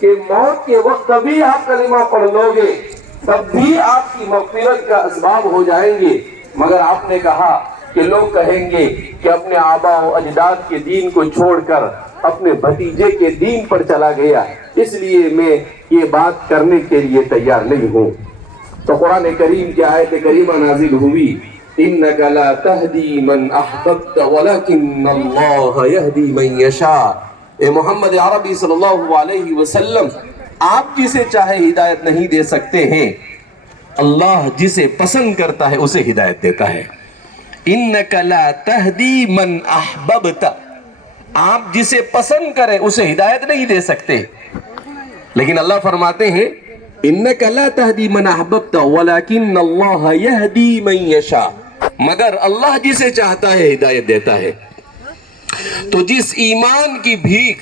کہ موت کے وقت بھی آپ کلمہ پڑھ لو گے تب بھی آپ کی مغفرت کا اسباب ہو جائیں گے، مگر آپ نے کہا کہ لوگ کہیں گے کہ اپنے آبا و اجداد کے دین کو چھوڑ کر اپنے بھتیجے کے دین پر چلا گیا، اس لیے میں یہ بات کرنے کے لیے تیار نہیں ہوں۔ تو قرآن کریم کی آیت کریمہ نازل ہوئی، إِنَّكَ لَا تَهْدِي مَنْ أَحْبَبْتَ وَلَكِنَّ اللَّهَ يَهْدِي مَنْ يَشَاءُ۔ اے محمد عربی صلی اللہ علیہ وسلم، آپ جسے چاہے ہدایت نہیں دے سکتے ہیں، اللہ جسے پسند کرتا ہے اسے ہدایت دیتا ہے۔ إِنَّكَ لَا تَهْدِي مَنْ أَحْبَبْتَ، آپ جسے پسند کریں اسے ہدایت نہیں دے سکتے، لیکن اللہ فرماتے ہیں إِنَّكَ لَا تَهْدِي مَنْ أَحْبَبْتَ وَلَكِنَّ اللَّهَ يَهْدِي مَنْ يَشَاءُ، مگر اللہ جسے چاہتا ہے ہدایت دیتا ہے۔ تو جس ایمان کی بھیک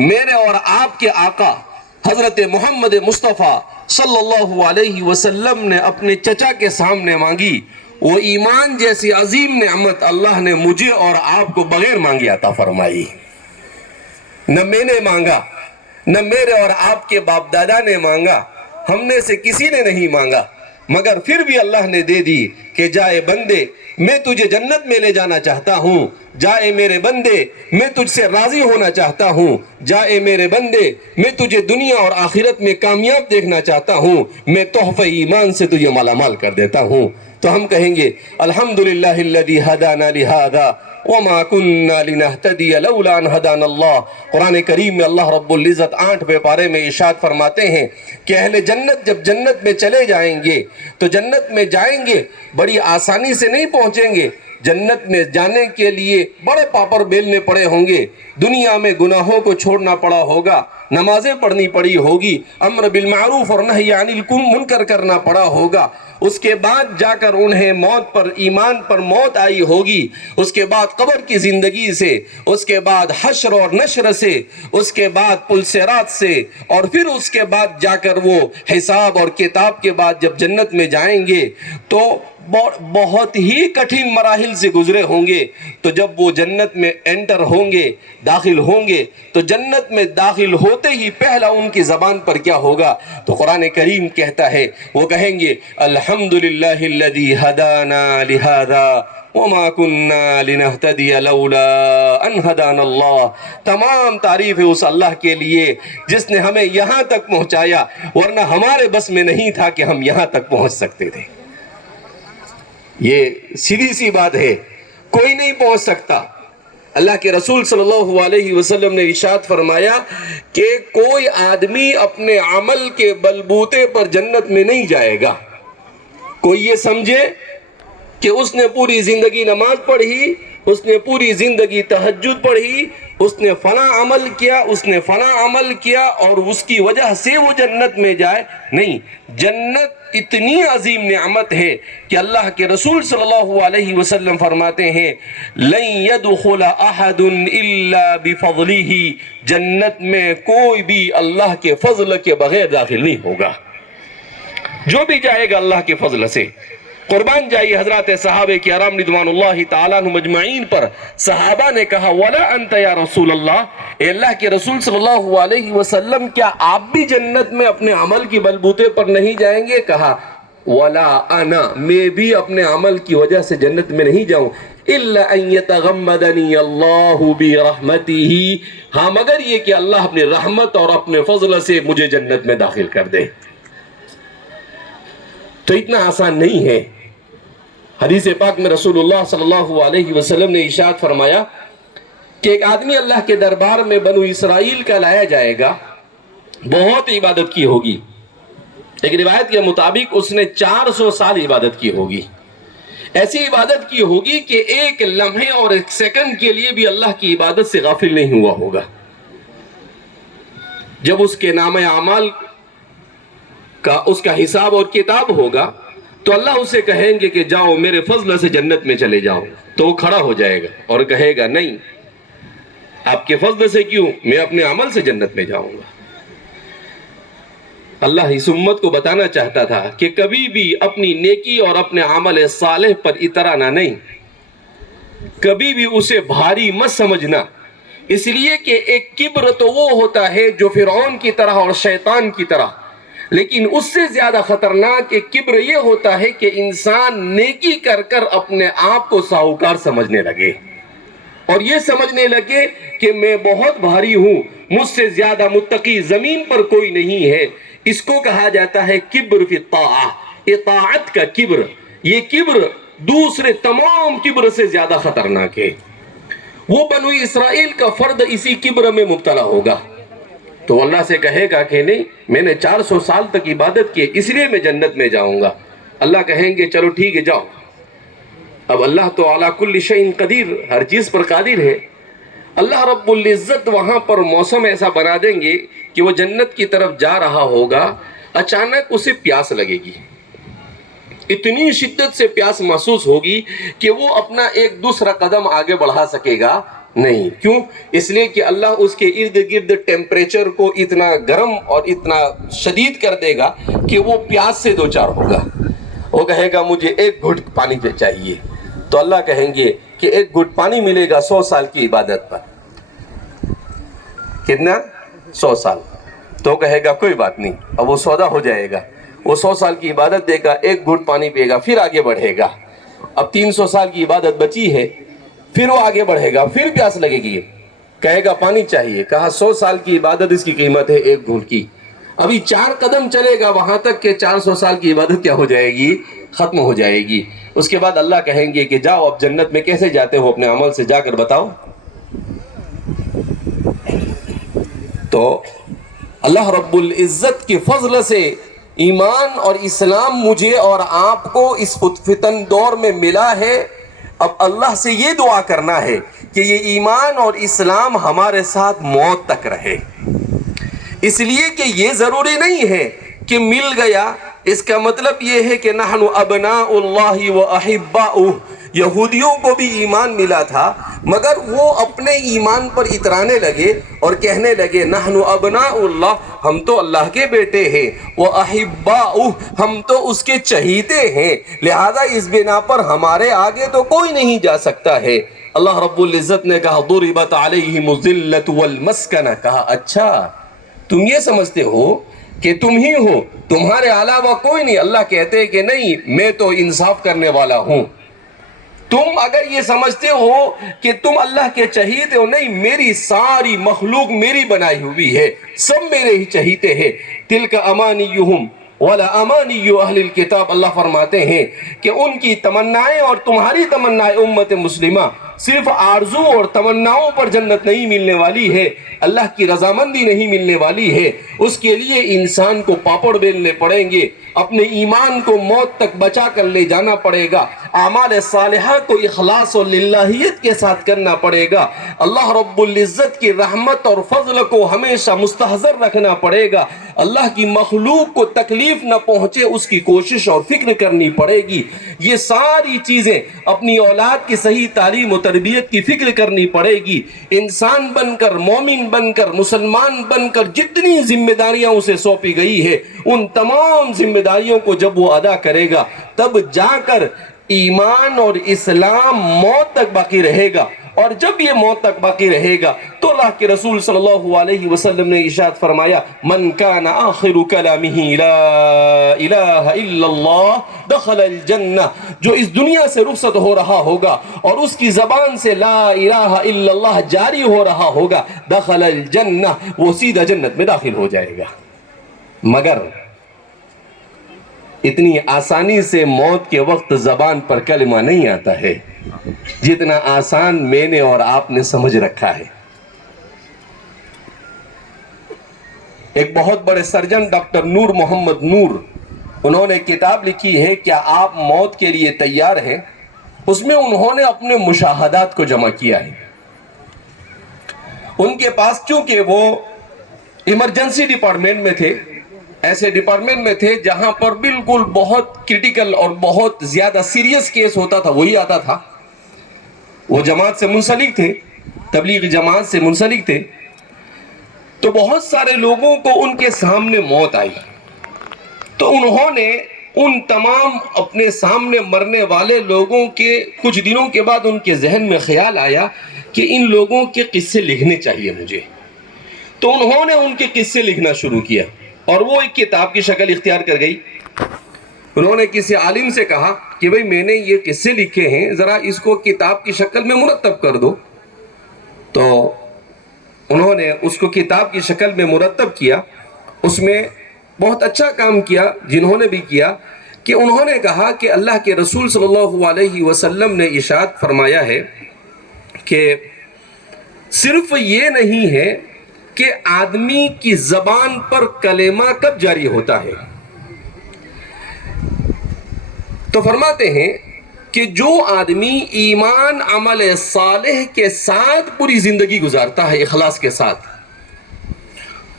میرے اور آپ کے آقا حضرت محمد مصطفیٰ صلی اللہ علیہ وسلم نے اپنے چچا کے سامنے مانگی، وہ ایمان جیسی عظیم نعمت اللہ نے مجھے اور آپ کو بغیر مانگے عطا فرمائی۔ نہ میں نے مانگا، نہ میرے اور آپ کے باپ دادا نے مانگا، ہم نے سے کسی نے نہیں مانگا، مگر پھر بھی اللہ نے دے دی کہ جائے بندے میں تجھے جنت میں لے جانا چاہتا ہوں، جائے میرے بندے میں تجھ سے راضی ہونا چاہتا ہوں، جائے میرے بندے میں تجھے دنیا اور آخرت میں کامیاب دیکھنا چاہتا ہوں، میں تحفہ ایمان سے تجھے مالا مال کر دیتا ہوں۔ تو ہم کہیں گے الحمدللہ الذی ہدانا لہذا وما کننا لنہتدی لولا ان ہدانا اللہ۔ قرآن کریم میں اللہ رب العزت 8ویں پارے میں ارشاد فرماتے ہیں کہ اہل جنت جب جنت میں چلے جائیں گے تو جنت میں جائیں گے بڑی آسانی سے نہیں پہنچیں گے، جنت میں جانے کے لیے بڑے پاپڑ بیلنے پڑے ہوں گے، دنیا میں گناہوں کو چھوڑنا پڑا ہوگا، نمازیں پڑھنی پڑی ہوگی، امر بالمعروف اور نہی عن المنکر کرنا پڑا ہوگا، اس کے بعد جا کر انہیں موت پر ایمان پر موت آئی ہوگی، اس کے بعد قبر کی زندگی سے، اس کے بعد حشر اور نشر سے، اس کے بعد پلسرات سے، اور پھر اس کے بعد جا کر وہ حساب اور کتاب کے بعد جب جنت میں جائیں گے تو بہت ہی کٹھن مراحل سے گزرے ہوں گے۔ تو جب وہ جنت میں انٹر ہوں گے، داخل ہوں گے، تو جنت میں داخل ہوتے ہی پہلا ان کی زبان پر کیا ہوگا؟ تو قرآن کریم کہتا ہے، وہ کہیں گے الحمدللہ الذی ہدانا لہذا وما کننا لنہتدی لولا ان ہدانا اللہ۔ تمام تعریف ہے اس اللہ کے لیے جس نے ہمیں یہاں تک پہنچایا، ورنہ ہمارے بس میں نہیں تھا کہ ہم یہاں تک پہنچ سکتے تھے۔ یہ سیدھی سی بات ہے، کوئی نہیں پہنچ سکتا۔ اللہ کے رسول صلی اللہ علیہ وسلم نے ارشاد فرمایا کہ کوئی آدمی اپنے عمل کے بلبوتے پر جنت میں نہیں جائے گا۔ کوئی یہ سمجھے کہ اس نے پوری زندگی نماز پڑھی، اس نے پوری زندگی تہجد پڑھی، اس نے فلاں عمل کیا، اس نے فلاں عمل کیا اور اس کی وجہ سے وہ جنت میں جائے، نہیں۔ جنت اتنی عظیم نعمت ہے کہ اللہ کے رسول صلی اللہ علیہ وسلم فرماتے ہیں لن يدخل احد الا بفضلہ، جنت میں کوئی بھی اللہ کے فضل کے بغیر داخل نہیں ہوگا، جو بھی جائے گا اللہ کے فضل سے۔ قربان جائیے حضرات صحابہ کرام رضوان اللہ تعالیٰ عنہ مجمعین پر۔ صحابہ نے کہا ولا انت یا رسول اللہ، اے اللہ کے رسول صلی اللہ علیہ وسلم کیا آپ بھی جنت میں اپنے عمل کی بلبوتے پر نہیں جائیں گے؟ کہا ولا انا، میں بھی اپنے عمل کی وجہ سے جنت میں نہیں جاؤں، الا ان یتغمدنی اللہ برحمتہ، ہاں مگر یہ کہ اللہ اپنی رحمت اور اپنے فضل سے مجھے جنت میں داخل کر دے۔ تو اتنا آسان نہیں ہے۔ حدیث پاک میں رسول اللہ صلی اللہ علیہ وسلم نے ارشاد فرمایا کہ ایک آدمی اللہ کے دربار میں بنو اسرائیل کا لایا جائے گا، بہت عبادت کی ہوگی، ایک روایت کے مطابق اس نے 400 سال عبادت کی ہوگی، ایسی عبادت کی ہوگی کہ ایک لمحے اور ایک سیکنڈ کے لیے بھی اللہ کی عبادت سے غافل نہیں ہوا ہوگا۔ جب اس کے نامہ اعمال کا اس کا حساب اور کتاب ہوگا تو اللہ اسے کہیں گے کہ جاؤ میرے فضل سے جنت میں چلے جاؤ، تو وہ کھڑا ہو جائے گا اور کہے گا نہیں، آپ کے فضل سے کیوں، میں اپنے عمل سے جنت میں جاؤں گا۔ اللہ اس امت کو بتانا چاہتا تھا کہ کبھی بھی اپنی نیکی اور اپنے عمل صالح پر اترانا نہیں، کبھی بھی اسے بھاری مت سمجھنا، اس لیے کہ ایک کبر تو وہ ہوتا ہے جو فرعون کی طرح اور شیطان کی طرح، لیکن اس سے زیادہ خطرناک ایک کبر یہ ہوتا ہے کہ انسان نیکی کر کر اپنے آپ کو ساہوکار سمجھنے لگے اور یہ سمجھنے لگے کہ میں بہت بھاری ہوں، مجھ سے زیادہ متقی زمین پر کوئی نہیں ہے۔ اس کو کہا جاتا ہے کبر فی الطاعہ، اطاعت کا کبر۔ یہ کبر دوسرے تمام کبر سے زیادہ خطرناک ہے۔ وہ بنو اسرائیل کا فرد اسی کبر میں مبتلا ہوگا تو اللہ سے کہے گا کہ نہیں، میں نے 400 سال تک عبادت کی اس لیے میں جنت میں جاؤں گا۔ اللہ کہیں گے چلو ٹھیک ہے جاؤ۔ اب اللہ تو علی کل شیء قدیر، ہر چیز پر قادر ہے۔ اللہ رب العزت وہاں پر موسم ایسا بنا دیں گے کہ وہ جنت کی طرف جا رہا ہوگا، اچانک اسے پیاس لگے گی، اتنی شدت سے پیاس محسوس ہوگی کہ وہ اپنا ایک دوسرا قدم آگے بڑھا سکے گا نہیں۔ کیوں؟ اس لیے کہ اللہ اس کے ارد گرد ٹیمپریچر کو اتنا گرم اور اتنا شدید کر دے گا کہ وہ پیاس سے دوچار ہوگا۔ وہ کہے گا مجھے ایک گھٹ پانی پہ چاہیے، تو اللہ کہیں گے کہ ایک گھٹ پانی ملے گا 100 سال کی عبادت پر۔ کتنا؟ 100 سال۔ تو کہے گا کوئی بات نہیں، اب وہ سودا ہو جائے گا، وہ 100 سال کی عبادت دے گا، ایک گھٹ پانی پیے گا، پھر آگے بڑھے گا۔ اب 300 سال کی عبادت بچی ہے، پھر وہ آگے بڑھے گا، پھر پیاس لگے گی، کہے گا پانی چاہیے، کہا 100 سال کی عبادت اس کی قیمت ہے ایک گھٹ کی۔ ابھی 4 قدم چلے گا وہاں تک کہ 400 سال کی عبادت کیا ہو جائے گی؟ ختم ہو جائے گی۔ اس کے بعد اللہ کہیں گے کہ جاؤ اب جنت میں کیسے جاتے ہو، اپنے عمل سے جا کر بتاؤ۔ تو اللہ رب العزت کے فضل سے ایمان اور اسلام مجھے اور آپ کو اس فتن دور میں ملا ہے۔ اب اللہ سے یہ دعا کرنا ہے کہ یہ ایمان اور اسلام ہمارے ساتھ موت تک رہے۔ اس لیے کہ یہ ضروری نہیں ہے کہ مل گیا، اس کا مطلب یہ ہے کہ نحن ابناء اللہ و احباؤہ۔ یہودیوں کو بھی ایمان ملا تھا مگر وہ اپنے ایمان پر اترانے لگے اور کہنے لگے نحن ابناء اللہ، ہم تو اللہ کے بیٹے ہیں، و احباؤہ، ہم تو اس کے چہیتے ہیں، لہذا اس بنا پر ہمارے آگے تو کوئی نہیں جا سکتا ہے۔ اللہ رب العزت نے کہا ضربت علیہم الذلۃ والمسکنہ، کہا اچھا تم یہ سمجھتے ہو کہ تم ہی ہو، تمہارے علاوہ کوئی نہیں؟ اللہ کہتے ہیں کہ نہیں، میں تو انصاف کرنے والا ہوں۔ تم اگر یہ سمجھتے ہو کہ تم اللہ کے چہیتے ہو، نہیں، میری ساری مخلوق میری بنائی ہوئی ہے، سب میرے ہی چہیتے ہیں۔ تلک امانیہم ولا امانی اہل الکتاب، اللہ فرماتے ہیں کہ ان کی تمنائیں اور تمہاری تمنائیں امت مسلمہ صرف آرزو اور تمناؤں پر جنت نہیں ملنے والی ہے، اللہ کی رضامندی نہیں ملنے والی ہے۔ اس کے لیے انسان کو پاپڑ بیلنے پڑیں گے، اپنے ایمان کو موت تک بچا کر لے جانا پڑے گا، اعمال صالحہ کو اخلاص و للہیت کے ساتھ کرنا پڑے گا، اللہ رب العزت کی رحمت اور فضل کو ہمیشہ مستحضر رکھنا پڑے گا، اللہ کی مخلوق کو تکلیف نہ پہنچے اس کی کوشش اور فکر کرنی پڑے گی۔ یہ ساری چیزیں اپنی اولاد کی صحیح تعلیم و تربیت کی فکر کرنی پڑے گی۔ انسان بن کر، مومن بن کر، مسلمان بن کر جتنی ذمہ داریاں اسے سونپی گئی ہے، ان تمام ذمہ داریوں کو جب وہ ادا کرے گا تب جا کر ایمان اور اسلام موت تک باقی رہے گا۔ اور جب یہ موت تک باقی رہے گا تو اللہ کے رسول صلی اللہ علیہ وسلم نے ارشاد فرمایا من کان آخر کلامہ لا الہ الا اللہ دخل الجنہ، جو اس دنیا سے رخصت ہو رہا ہوگا اور اس کی زبان سے لا الہ الا اللہ جاری ہو رہا ہوگا، دخل الجنہ، وہ سیدھا جنت میں داخل ہو جائے گا۔ مگر اتنی آسانی سے موت کے وقت زبان پر کلمہ نہیں آتا ہے جتنا آسان میں نے اور آپ نے سمجھ رکھا ہے۔ ایک بہت بڑے سرجن ڈاکٹر نور محمد نور، انہوں نے کتاب لکھی ہے کیا آپ موت کے لیے تیار ہیں؟ اس میں انہوں نے اپنے مشاہدات کو جمع کیا ہے۔ ان کے پاس چونکہ وہ ایمرجنسی ڈپارٹمنٹ میں تھے، ایسے ڈپارٹمنٹ میں تھے جہاں پر بالکل بہت کرٹیکل اور بہت زیادہ سیریس کیس ہوتا تھا وہی آتا تھا۔ وہ جماعت سے منسلک تھے، تبلیغ جماعت سے منسلک تھے، تو بہت سارے لوگوں کو ان کے سامنے موت آئی، تو انہوں نے ان تمام اپنے سامنے مرنے والے لوگوں کے کچھ دنوں کے بعد ان کے ذہن میں خیال آیا کہ ان لوگوں کے قصے لکھنے چاہیے مجھے. تو انہوں نے ان کے قصے لکھنا شروع کیا اور وہ ایک کتاب کی شکل اختیار کر گئی. انہوں نے کسی عالم سے کہا کہ بھئی میں نے یہ قصے لکھے ہیں، ذرا اس کو کتاب کی شکل میں مرتب کر دو. تو انہوں نے اس کو کتاب کی شکل میں مرتب کیا. اس میں بہت اچھا کام کیا جنہوں نے بھی کیا کہ انہوں نے کہا کہ اللہ کے رسول صلی اللہ علیہ وسلم نے ارشاد فرمایا ہے کہ صرف یہ نہیں ہے کہ آدمی کی زبان پر کلمہ کب جاری ہوتا ہے. تو فرماتے ہیں کہ جو آدمی ایمان عمل صالح کے ساتھ پوری زندگی گزارتا ہے اخلاص کے ساتھ،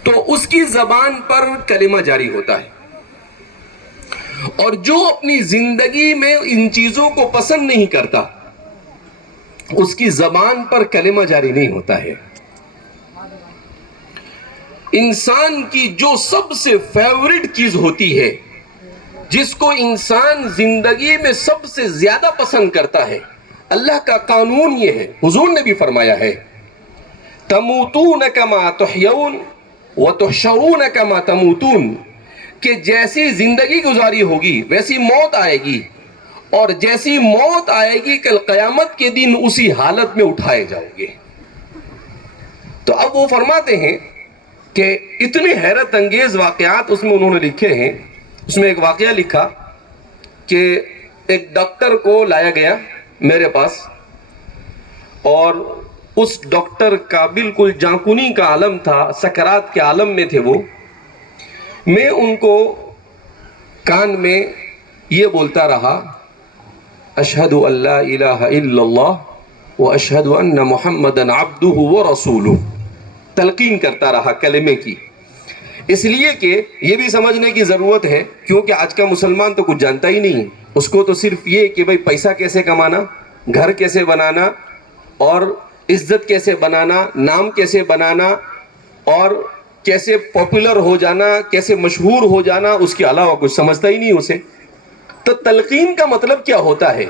تو اس کی زبان پر کلمہ جاری ہوتا ہے. اور جو اپنی زندگی میں ان چیزوں کو پسند نہیں کرتا، اس کی زبان پر کلمہ جاری نہیں ہوتا ہے. انسان کی جو سب سے فیورٹ چیز ہوتی ہے، جس کو انسان زندگی میں سب سے زیادہ پسند کرتا ہے، اللہ کا قانون یہ ہے، حضور نے بھی فرمایا ہے تموتون کما تحیون وتحشرون کما تموتون، کہ جیسی زندگی گزاری ہوگی ویسی موت آئے گی، اور جیسی موت آئے گی کل قیامت کے دن اسی حالت میں اٹھائے جاؤ گے. تو اب وہ فرماتے ہیں کہ اتنے حیرت انگیز واقعات اس میں انہوں نے لکھے ہیں. اس میں ایک واقعہ لکھا کہ ایک ڈاکٹر کو لایا گیا میرے پاس، اور اس ڈاکٹر کا بالکل جانکنی کا عالم تھا، سکرات کے عالم میں تھے وہ. میں ان کو کان میں یہ بولتا رہا اشہد ان لا الہ الا اللہ و اشہد ان محمدًا عبدہ و رسولہ، تلقین کرتا رہا کلمے کی. اس لیے کہ یہ بھی سمجھنے کی ضرورت ہے، کیونکہ آج کا مسلمان تو کچھ جانتا ہی نہیں. اس کو تو صرف یہ کہ بھئی پیسہ کیسے کمانا، گھر کیسے بنانا، اور عزت کیسے بنانا، نام کیسے بنانا، اور کیسے پاپولر ہو جانا، کیسے مشہور ہو جانا، اس کے علاوہ کچھ سمجھتا ہی نہیں اسے. تو تلقین کا مطلب کیا ہوتا ہے؟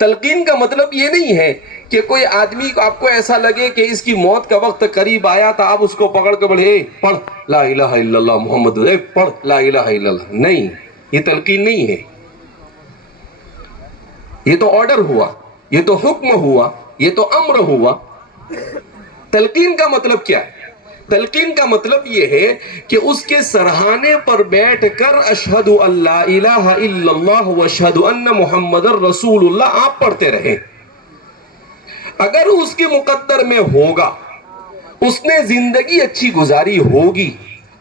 تلقین کا مطلب یہ نہیں ہے کہ کوئی آدمی کو آپ کو ایسا لگے کہ اس کی موت کا وقت قریب آیا تھا، آپ اس کو پکڑ کے بڑھے پڑھ لا الہ الا اللہ محمد، پڑھ لا الہ الا اللہ. نہیں، یہ تلقین نہیں ہے. یہ تو آرڈر ہوا، یہ تو حکم ہوا، یہ تو امر ہوا. تلقین کا مطلب کیا ہے؟ تلقین کا مطلب یہ ہے کہ اس کے سرہانے پر بیٹھ کر اشہد ان لا الہ الا اللہ و اشہد ان محمد رسول اللہ آپ پڑھتے رہیں. اگر اس کے مقدر میں ہوگا، اس نے زندگی اچھی گزاری ہوگی،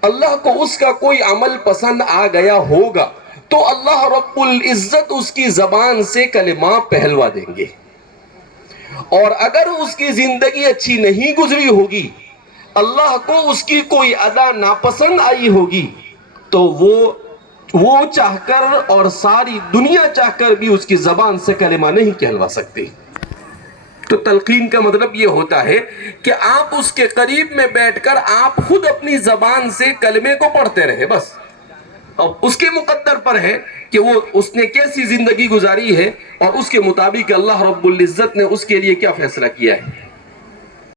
اللہ کو اس کا کوئی عمل پسند آ گیا ہوگا، تو اللہ رب العزت اس کی زبان سے کلمہ پہلوا دیں گے. اور اگر اس کی زندگی اچھی نہیں گزری ہوگی، اللہ کو اس کی کوئی ادا ناپسند آئی ہوگی، تو وہ چاہ کر اور ساری دنیا چاہ کر بھی اس کی زبان سے کلمہ نہیں کہلوا سکتے. تو تلقین کا مطلب یہ ہوتا ہے کہ آپ اس کے قریب میں بیٹھ کر آپ خود اپنی زبان سے کلمے کو پڑھتے رہے بس. اب اس کے مقدر پر ہے کہ وہ اس نے کیسی زندگی گزاری ہے، اور اس کے مطابق اللہ رب العزت نے اس کے لیے کیا فیصلہ کیا ہے.